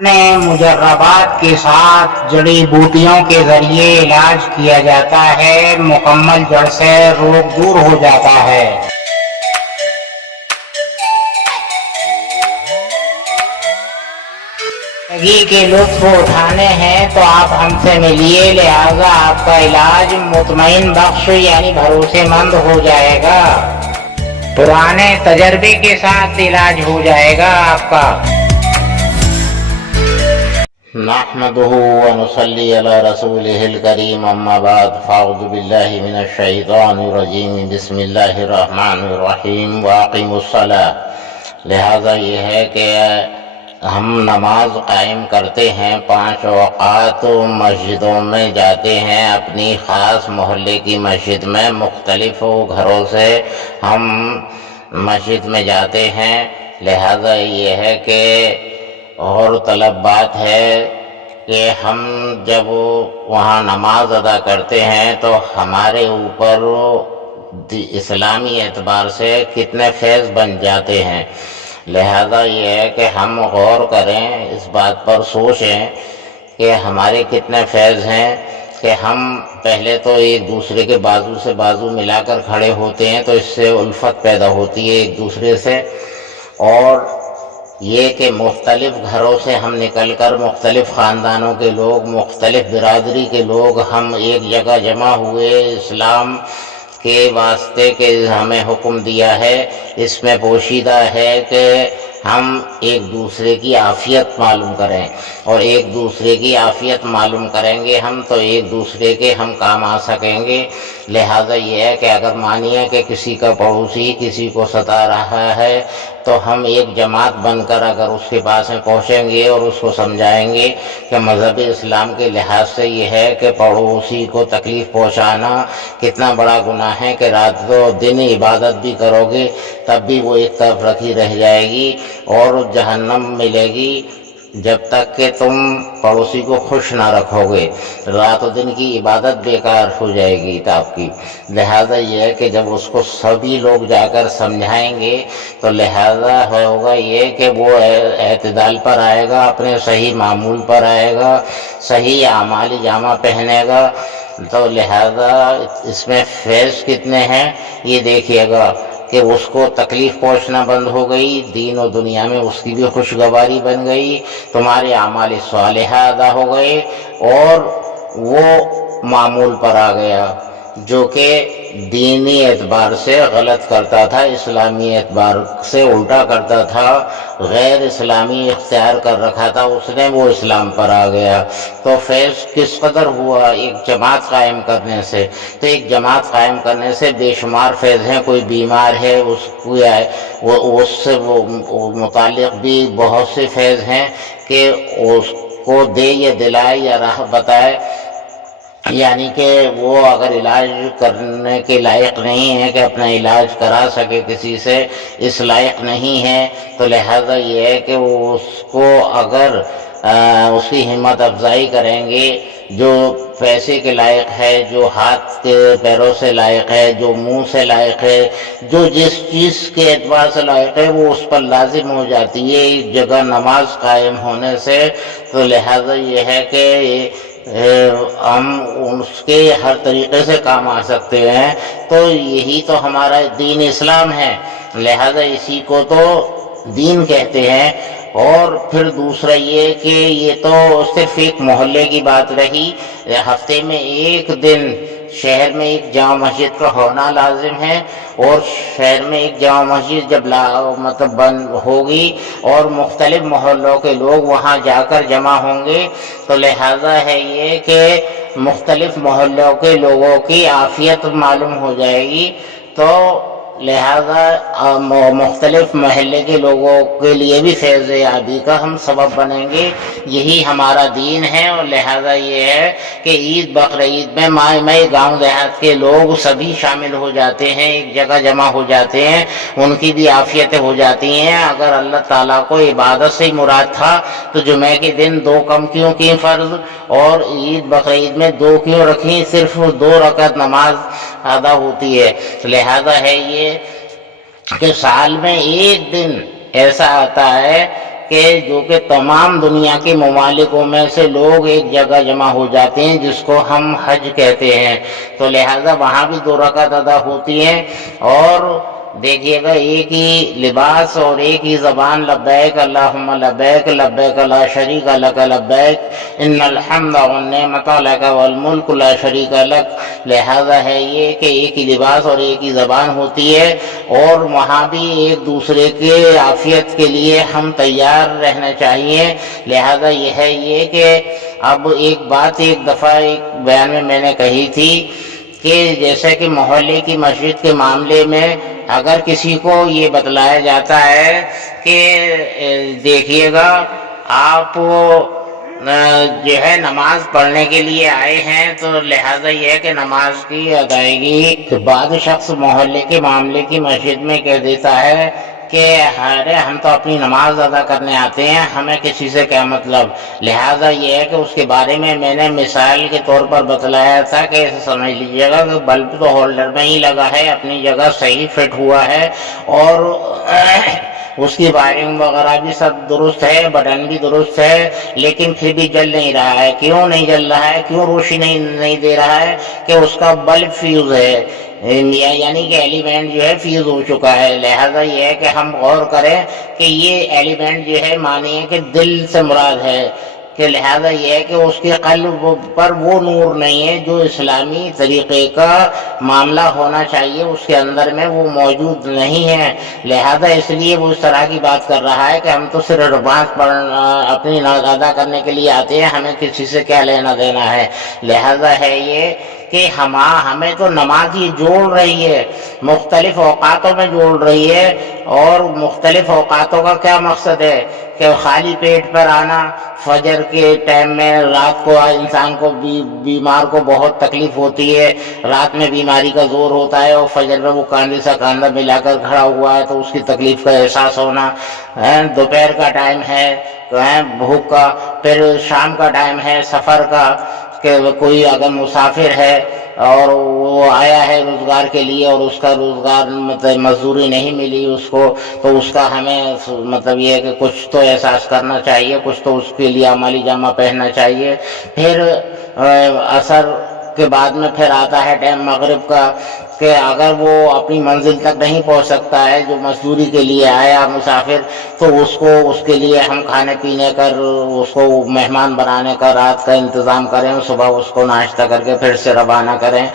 مجربات کے ساتھ جڑی بوٹیوں کے ذریعے علاج کیا جاتا ہے، مکمل جڑ سے روگ دور ہو جاتا ہے۔ زندگی کے لطف اٹھانے ہیں تو آپ ہم سے ملیے، لہذا آپ کا علاج مطمئن بخش یعنی بھروسے مند ہو جائے گا، پرانے تجربے کے ساتھ علاج ہو جائے گا آپ کا۔ نحمده ونصلي على رسوله الكريم، اما بعد فاعوذ بالله من الشیطان الرجیم، بسم اللہ الرحمن الرحیم، واقیموا الصلاۃ۔ لہذا یہ ہے کہ ہم نماز قائم کرتے ہیں، 5 اوقات مسجدوں میں جاتے ہیں، اپنی خاص محلے کی مسجد میں، مختلف گھروں سے ہم مسجد میں جاتے ہیں۔ لہذا یہ ہے کہ اور طلب بات ہے کہ ہم جب وہاں نماز ادا کرتے ہیں تو ہمارے اوپر اسلامی اعتبار سے کتنے فیض بن جاتے ہیں۔ لہذا یہ ہے کہ ہم غور کریں، اس بات پر سوچیں کہ ہمارے کتنے فیض ہیں کہ ہم پہلے تو ایک دوسرے کے بازو سے بازو ملا کر کھڑے ہوتے ہیں، تو اس سے الفت پیدا ہوتی ہے ایک دوسرے سے، اور یہ کہ مختلف گھروں سے ہم نکل کر مختلف خاندانوں کے لوگ، مختلف برادری کے لوگ ہم ایک جگہ جمع ہوئے، اسلام کے واسطے کہ ہمیں حکم دیا ہے، اس میں پوشیدہ ہے کہ ہم ایک دوسرے کی عافیت معلوم کریں، اور ایک دوسرے کی عافیت معلوم کریں گے ہم تو ایک دوسرے کے ہم کام آ سکیں گے۔ لہذا یہ ہے کہ اگر مانیے کہ کسی کا پڑوسی کسی کو ستا رہا ہے تو ہم ایک جماعت بن کر اگر اس کے پاس میں پہنچیں گے اور اس کو سمجھائیں گے کہ مذہب اسلام کے لحاظ سے یہ ہے کہ پڑوسی کو تکلیف پہنچانا کتنا بڑا گناہ ہے، کہ رات و دن عبادت بھی کرو گے تب بھی وہ ایک طرف رکھی رہ جائے گی اور جہنم ملے گی جب تک کہ تم پڑوسی کو خوش نہ رکھو گے، رات و دن کی عبادت بیکار ہو جائے گی آپ کی۔ لہذا یہ ہے کہ جب اس کو سبھی لوگ جا کر سمجھائیں گے تو لہذا ہوگا یہ کہ وہ اعتدال پر آئے گا، اپنے صحیح معمول پر آئے گا، صحیح اعمالی جامہ پہنے گا۔ تو لہذا اس میں فیض کتنے ہیں یہ دیکھیے گا کہ اس کو تکلیف پہنچنا بند ہو گئی، دین و دنیا میں اس کی بھی خوشگواری بن گئی، تمہارے اعمال صالحہ ادا ہو گئے، اور وہ معمول پر آ گیا جو کہ دینی اعتبار سے غلط کرتا تھا، اسلامی اعتبار سے الٹا کرتا تھا، غیر اسلامی اختیار کر رکھا تھا اس نے، وہ اسلام پر آ گیا۔ تو فیض کس قدر ہوا ایک جماعت قائم کرنے سے؟ تو ایک جماعت قائم کرنے سے بے شمار فیض ہیں۔ کوئی بیمار ہے اس سے متعلق بھی بہت سے فیض ہیں کہ اس کو دے یا دلائے یا راہ بتائے، یعنی کہ وہ اگر علاج کرنے کے لائق نہیں ہے کہ اپنا علاج کرا سکے کسی سے، اس لائق نہیں ہے، تو لہذا یہ ہے کہ وہ اس کو اگر اس کی ہمت افزائی کریں گے، جو پیسے کے لائق ہے، جو ہاتھ کے پیروں سے لائق ہے، جو منہ سے لائق ہے، جو جس چیز کے اعتبار سے لائق ہے وہ اس پر لازم ہو جاتی ہے ایک جگہ نماز قائم ہونے سے۔ تو لہذا یہ ہے کہ ہم اس کے ہر طریقے سے کام آ سکتے ہیں، تو یہی تو ہمارا دین اسلام ہے، لہذا اسی کو تو دین کہتے ہیں۔ اور پھر دوسرا یہ کہ یہ تو صرف ایک محلے کی بات رہی، ہفتے میں ایک دن شہر میں ایک جامع مسجد کا ہونا لازم ہے، اور شہر میں ایک جامع مسجد جب مطلب بند ہوگی اور مختلف محلوں کے لوگ وہاں جا کر جمع ہوں گے، تو لہذا ہے یہ کہ مختلف محلوں کے لوگوں کی عافیت معلوم ہو جائے گی، تو لہذا مختلف محلے کے لوگوں کے لیے بھی فیض یابی کا ہم سبب بنیں گے۔ یہی ہمارا دین ہے، اور لہذا یہ ہے کہ عید بقرعید میں مائیں گاؤں دیہات کے لوگ سبھی شامل ہو جاتے ہیں، ایک جگہ جمع ہو جاتے ہیں، ان کی بھی عافیتیں ہو جاتی ہیں۔ اگر اللہ تعالیٰ کو عبادت سے مراد تھا تو جمعہ کے دن 2 کم کیوں کی فرض، اور عید بقرعید میں 2 کیوں رکھیں؟ صرف 2 رکعت نماز ادا ہوتی ہے۔ لہذا ہے یہ کہ سال میں ایک دن ایسا آتا ہے کہ جو کہ تمام دنیا کے ممالکوں میں سے لوگ ایک جگہ جمع ہو جاتے ہیں، جس کو ہم حج کہتے ہیں، تو لہٰذا وہاں بھی 2 رکعت ادا ہوتی ہیں۔ اور دیکھیے گا ایک ہی لباس اور ایک ہی زبان، لبیک اللہم لبیک لبیک لا شریک لک لبیک ان الحمد والنعمت لک والملک لا شریک لک، لہذا ہے یہ کہ ایک ہی لباس اور ایک ہی زبان ہوتی ہے، اور وہاں بھی ایک دوسرے کے عافیت کے لیے ہم تیار رہنا چاہیے۔ لہذا یہ ہے یہ کہ اب ایک بات ایک دفعہ ایک بیان میں نے کہی تھی کہ جیسے کہ محلے کی مسجد کے معاملے میں اگر کسی کو یہ بتلایا جاتا ہے کہ دیکھیے گا آپ جو ہے نماز پڑھنے کے لیے آئے ہیں، تو لہذا یہ ہے کہ نماز کی ادائیگی بعض شخص محلے کے معاملے کی مسجد میں کہہ دیتا ہے کہ ارے ہم تو اپنی نماز ادا کرنے آتے ہیں، ہمیں کسی سے کیا مطلب۔ لہٰذا یہ ہے کہ اس کے بارے میں نے مثال کے طور پر بتلایا تھا کہ ایسے سمجھ لیجیے گا کہ بلب تو ہولڈر میں ہی لگا ہے، اپنی جگہ صحیح فٹ ہوا ہے، اور اس کی وائرنگ وغیرہ بھی سب درست ہے، بٹن بھی درست ہے، لیکن پھر بھی جل نہیں رہا ہے۔ کیوں نہیں جل رہا ہے؟ کیوں روشنی نہیں دے رہا ہے؟ کہ اس کا بلب فیوز ہے، یعنی کہ ایلیمنٹ جو ہے فیوز ہو چکا ہے۔ لہذا یہ ہے کہ ہم غور کریں کہ یہ ایلیمنٹ جو ہے مانیے کہ دل سے مراد ہے، کہ لہذا یہ ہے کہ اس کے قلب پر وہ نور نہیں ہے جو اسلامی طریقے کا معاملہ ہونا چاہیے، اس کے اندر میں وہ موجود نہیں ہے۔ لہذا اس لیے وہ اس طرح کی بات کر رہا ہے کہ ہم تو صرف نماز اپنی ادا کرنے کے لیے آتے ہیں، ہمیں کسی سے کیا لینا دینا ہے۔ لہذا ہے یہ کہ ہمیں تو نماز ہی جوڑ رہی ہے، مختلف اوقاتوں میں جوڑ رہی ہے، اور مختلف اوقاتوں کا کیا مقصد ہے کہ خالی پیٹ پر آنا فجر کے ٹائم میں، رات کو انسان کو بیمار کو بہت تکلیف ہوتی ہے، رات میں بیماری کا زور ہوتا ہے، اور فجر میں وہ کاندھے سے کاندھا ملا کر کھڑا ہوا ہے تو اس کی تکلیف کا احساس ہونا، دوپہر کا ٹائم ہے بھوک کا، پھر شام کا ٹائم ہے سفر کا، کہ کوئی اگر مسافر ہے اور وہ آیا ہے روزگار کے لیے اور اس کا روزگار مطلب مزدوری نہیں ملی اس کو، تو اس کا ہمیں مطلب یہ ہے کہ کچھ تو احساس کرنا چاہیے، کچھ تو اس کے لیے عملی جامہ پہننا چاہیے۔ پھر عصر کے بعد میں پھر آتا ہے ٹائم مغرب کا، کہ اگر وہ اپنی منزل تک نہیں پہنچ سکتا ہے جو مزدوری کے لیے آیا مسافر، تو اس کے لیے ہم کھانے پینے کر اس کو مہمان بنانے کا رات کا انتظام کریں، صبح اس کو ناشتہ کر کے پھر سے روانہ کریں۔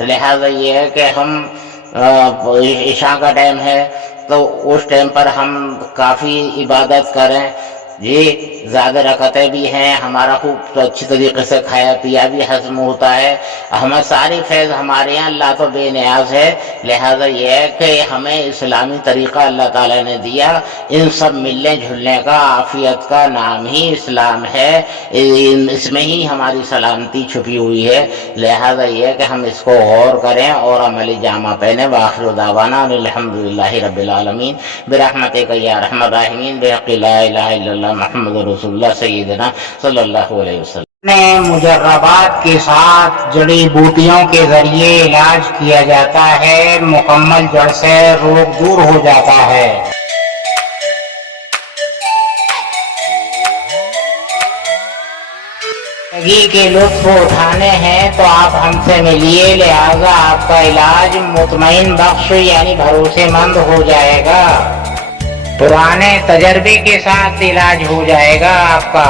لہذا یہ ہے کہ ہم عشاء کا ٹائم ہے تو اس ٹائم پر ہم کافی عبادت کریں، یہ زیادہ رکعتیں بھی ہیں، ہمارا خوب اچھی طریقے سے کھایا پیا بھی ہضم ہوتا ہے، ہمیں ساری فیض ہمارے یہاں اللہ تو بے نیاز ہے۔ لہذا یہ ہے کہ ہمیں اسلامی طریقہ اللہ تعالیٰ نے دیا، ان سب ملنے جھلنے کا عافیت کا نام ہی اسلام ہے، اس میں ہی ہماری سلامتی چھپی ہوئی ہے۔ لہذا یہ ہے کہ ہم اس کو غور کریں اور عملی جامہ پہنے۔ وآخر دعوانا الحمدللہ رب العالمین برحمتک یا ارحم الراحمین بحق لا الہ الا اللہ محمد رسول اللہ سیدنا صلی اللہ علیہ وسلم۔ مجربات کے ساتھ جڑی بوٹیوں کے ذریعے علاج کیا جاتا ہے، مکمل جڑ سے روگ دور ہو جاتا ہے۔ زندگی کے لطف اٹھانے ہیں تو آپ ہم سے ملیے، لہذا آپ کا علاج مطمئن بخش یعنی بھروسے مند ہو جائے گا، پرانے تجربے کے ساتھ علاج ہو جائے گا آپ کا۔